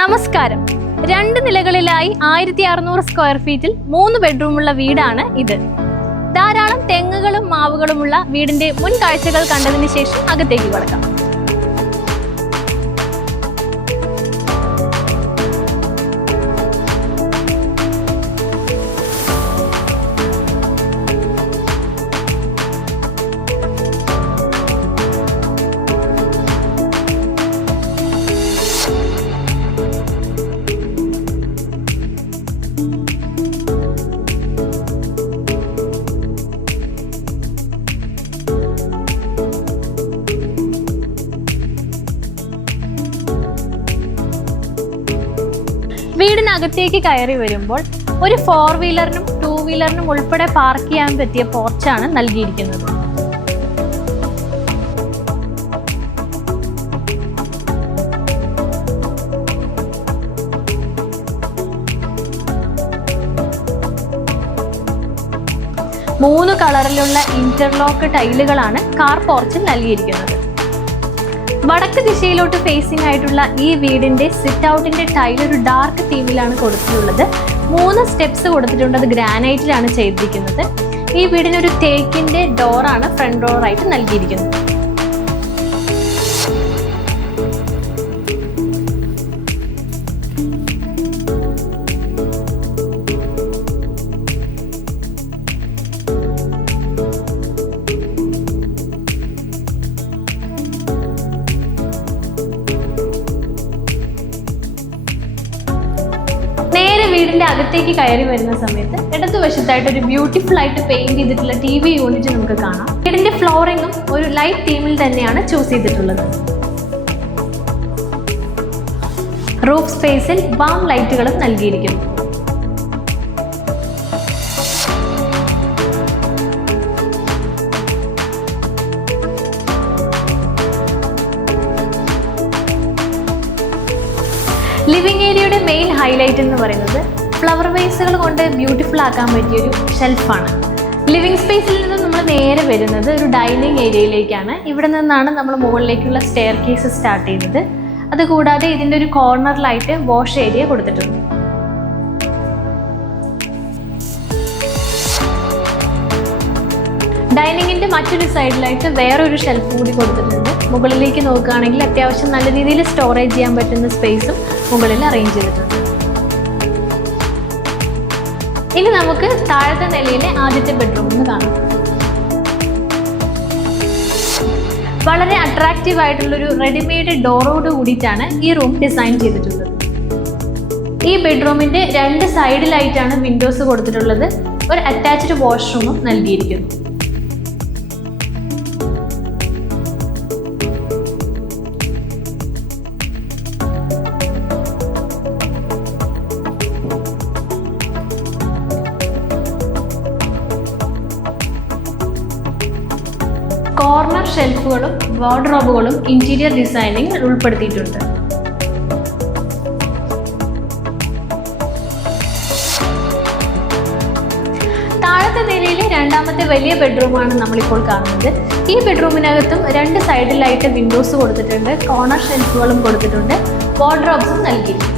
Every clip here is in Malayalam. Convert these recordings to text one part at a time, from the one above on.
നമസ്കാരം. 2 നിലകളിലായി 1600 സ്ക്വയർ ഫീറ്റിൽ 3 ബെഡ്റൂമുള്ള വീടാണ് ഇത്. ധാരാളം തെങ്ങുകളും മാവുകളുമുള്ള വീടിന്റെ മുൻ കാഴ്ചകൾ കണ്ടതിന് ശേഷം അകത്തേക്ക് കടക്കാം. വീടിനകത്തേക്ക് കയറി വരുമ്പോൾ ഒരു 4 വീലറിനും 2 വീലറിനും ഉൾപ്പെടെ പാർക്ക് ചെയ്യാൻ പറ്റിയ പോർച്ചാണ് നൽകിയിരിക്കുന്നത്. മൂന്ന് കളറിലുള്ള ഇന്റർലോക്ക് ടൈലുകളാണ് കാർ പോർച്ചിൽ നൽകിയിരിക്കുന്നത്. വടക്ക് ദിശയിലോട്ട് ഫേസിംഗ് ആയിട്ടുള്ള ഈ വീടിന്റെ സിറ്റ് ഔട്ടിന്റെ ടൈൽ ഒരു ഡാർക്ക് തീമിലാണ് കൊടുത്തിട്ടുള്ളത്. 3 സ്റ്റെപ്സ് കൊടുത്തിട്ടുണ്ട്. അത് ഗ്രാനൈറ്റിലാണ് ചെയ്തിരിക്കുന്നത്. ഈ വീടിനൊരു തേക്കിന്റെ ഡോറാണ് ഫ്രണ്ട് ഡോറായിട്ട് നൽകിയിരിക്കുന്നത്. വീടിന്റെ അകത്തേക്ക് കയറി വരുന്ന സമയത്ത് ഇടതുവശത്തായിട്ട് ഒരു ബ്യൂട്ടിഫുൾ ആയിട്ട് പെയിന്റ് ചെയ്തിട്ടുള്ള TV യൂണിറ്റ് നമുക്ക് കാണാം. വീടിന്റെ ഫ്ലോറിങ്ങും ഒരു ലൈറ്റ് തീമിൽ തന്നെയാണ് ചൂസ് ചെയ്തിട്ടുള്ളത്. റൂഫ് സ്പേസിൽ വാം ലൈറ്റുകളും നൽകിയിരിക്കുന്നു. ലിവിംഗ് ഏരിയയുടെ മെയിൻ ഹൈലൈറ്റ് എന്ന് പറയുന്നത് ഫ്ലവർ വേസുകൾ കൊണ്ട് ബ്യൂട്ടിഫുൾ ആക്കാൻ പറ്റിയൊരു ഷെൽഫാണ്. ലിവിംഗ് സ്പേസിൽ നിന്ന് നമ്മൾ നേരെ വരുന്നത് ഒരു ഡൈനിങ് ഏരിയയിലേക്കാണ്. ഇവിടെ നിന്നാണ് നമ്മൾ മുകളിലേക്കുള്ള സ്റ്റെയർ കേസ് സ്റ്റാർട്ട് ചെയ്യുന്നത്. അതുകൂടാതെ ഇതിൻ്റെ ഒരു കോർണറിലായിട്ട് വാഷ് ഏരിയ കൊടുത്തിട്ടുണ്ട്. ഡൈനിങ്ങിൻ്റെ മറ്റൊരു സൈഡിലായിട്ട് വേറൊരു ഷെൽഫ് കൂടി കൊടുത്തിട്ടുണ്ട്. മുകളിലേക്ക് നോക്കുകയാണെങ്കിൽ അത്യാവശ്യം നല്ല രീതിയിൽ സ്റ്റോറേജ് ചെയ്യാൻ പറ്റുന്ന സ്പേസും മുകളിൽ അറേഞ്ച് ചെയ്തിട്ടുണ്ട്. ഇനി നമുക്ക് താഴത്തെ നിലയിലെ ആദ്യത്തെ ബെഡ്റൂം ഒന്ന് കാണാം. വളരെ അട്രാക്റ്റീവ് ആയിട്ടുള്ളൊരു റെഡിമെയ്ഡ് ഡോറോട് കൂടിയിട്ടാണ് ഈ റൂം ഡിസൈൻ ചെയ്തിട്ടുള്ളത്. ഈ ബെഡ്റൂമിൻ്റെ 2 സൈഡിലായിട്ടാണ് വിൻഡോസ് കൊടുത്തിട്ടുള്ളത്. ഒരു അറ്റാച്ച്ഡ് വാഷ്റൂമും നൽകിയിരിക്കുന്നു. കോർണർ ഷെൽഫുകളും വാർഡ്രോബുകളും ഇന്റീരിയർ ഡിസൈനിങ് ഉൾപ്പെടുത്തിയിട്ടുണ്ട്. താഴത്തെ നിലയിലെ രണ്ടാമത്തെ വലിയ ബെഡ്റൂമാണ് നമ്മളിപ്പോൾ കാണുന്നത്. ഈ ബെഡ്റൂമിനകത്തും 2 സൈഡിലായിട്ട് വിൻഡോസ് കൊടുത്തിട്ടുണ്ട്. കോർണർ ഷെൽഫുകളും കൊടുത്തിട്ടുണ്ട്. വാർഡ്രോബ്സും നൽകിയിട്ടുണ്ട്.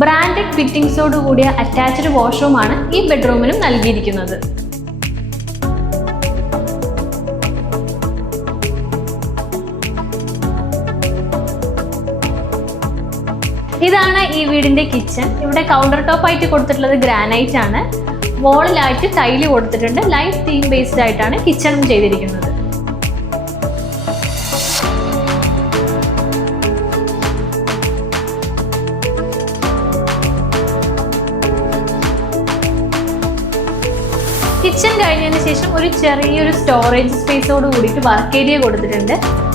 ബ്രാൻഡഡ് ഫിറ്റിംഗ്സോട് കൂടിയ അറ്റാച്ച്ഡ് വാഷ്റൂമാണ് ഈ ബെഡ്റൂമിനും നൽകിയിരിക്കുന്നത്. ഇതാണ് ഈ വീടിന്റെ കിച്ചൺ. ഇവിടെ കൗണ്ടർ ടോപ്പ് ആയിട്ട് കൊടുത്തിട്ടുള്ളത് ഗ്രാനൈറ്റ് ആണ്. വോളിലായിട്ട് ടൈല് കൊടുത്തിട്ടുണ്ട്. ലൈറ്റ് തീം ബേസ്ഡ് ആയിട്ടാണ് കിച്ചണും ചെയ്തിരിക്കുന്നത്. കിച്ചൺ കഴിഞ്ഞതിന് ശേഷം ഒരു ചെറിയൊരു സ്റ്റോറേജ് സ്പേസോട് കൂടിയിട്ട് വർക്ക് ഏരിയ കൊടുത്തിട്ടുണ്ട്.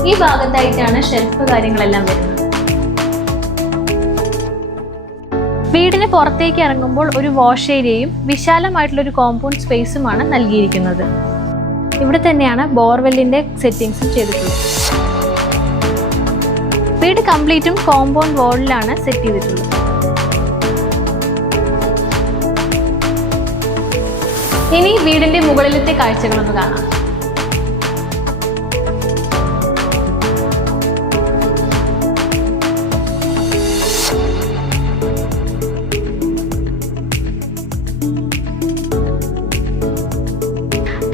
ഈ ഭാഗത്തായിട്ടാണ് ഷെൽഫ് കാര്യങ്ങളെല്ലാം വരുന്നത്. വീടിന് പുറത്തേക്ക് ഇറങ്ങുമ്പോൾ ഒരു വാഷ് ഏരിയയും വിശാലമായിട്ടുള്ള ഒരു കോമ്പൗണ്ട് സ്പേസുമാണ് നൽകിയിരിക്കുന്നത്. ഇവിടെ തന്നെയാണ് ബോർവെല്ലിന്റെ സെറ്റിംഗ്സും ചെയ്തിട്ടുള്ളത്. വീട് കംപ്ലീറ്റും കോമ്പൗണ്ട് വാളിലാണ് സെറ്റ് ചെയ്തിട്ടുള്ളത്. ഇനി വീടിന്റെ മുകളിലത്തെ കാഴ്ചകളൊന്ന് കാണാം.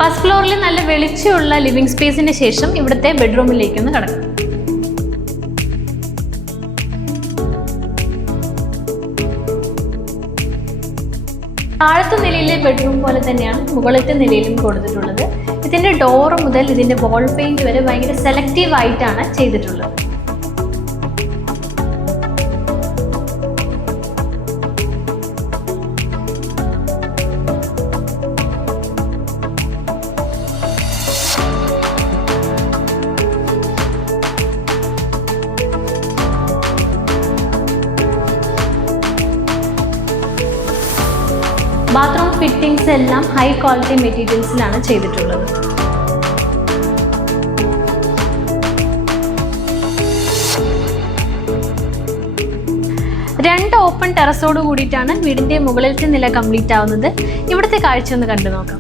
ഫസ്റ്റ് ഫ്ലോറിൽ നല്ല വെളിച്ചമുള്ള ലിവിംഗ് സ്പേസിന് ശേഷം ഇവിടുത്തെ ബെഡ്റൂമിലേക്കൊന്ന് കടക്കും. താഴത്തെ നിലയിലെ ബെഡ്റൂം പോലെ തന്നെയാണ് മുകളിലത്തെ നിലയിലും കൊടുത്തിട്ടുള്ളത്. ഇതിന്റെ ഡോർ മുതൽ ഇതിന്റെ വാൾ പെയിന്റ് വരെ ഭയങ്കര സെലക്റ്റീവ് ആയിട്ടാണ് ചെയ്തിട്ടുള്ളത്. ബാത്റൂം ഫിറ്റിംഗ്സ് എല്ലാം ഹൈ ക്വാളിറ്റി മെറ്റീരിയൽസിലാണ് ചെയ്തിട്ടുള്ളത്. രണ്ട് ഓപ്പൺ ടെറസോട് കൂടിയിട്ടാണ് വീടിന്റെ മുകളിലത്തെ നില കംപ്ലീറ്റ് ആവുന്നത്. ഇവിടുത്തെ കാഴ്ച ഒന്ന് കണ്ടു നോക്കാം.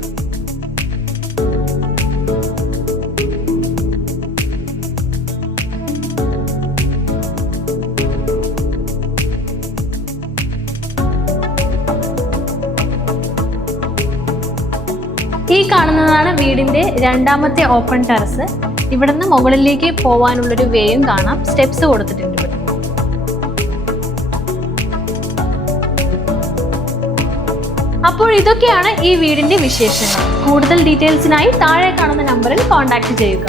ഈ കാണുന്നതാണ് വീടിന്റെ രണ്ടാമത്തെ ഓപ്പൺ ടെറസ്. ഇവിടുന്ന് മുകളിലേക്ക് പോകാനുള്ളൊരു വേയും കാണാം. സ്റ്റെപ്സ് കൊടുത്തിട്ടുണ്ട്. അപ്പോൾ ഇതൊക്കെയാണ് ഈ വീടിന്റെ വിശേഷങ്ങൾ. കൂടുതൽ ഡീറ്റെയിൽസിനായി താഴെ കാണുന്ന നമ്പറിൽ കോൺടാക്ട് ചെയ്യുക.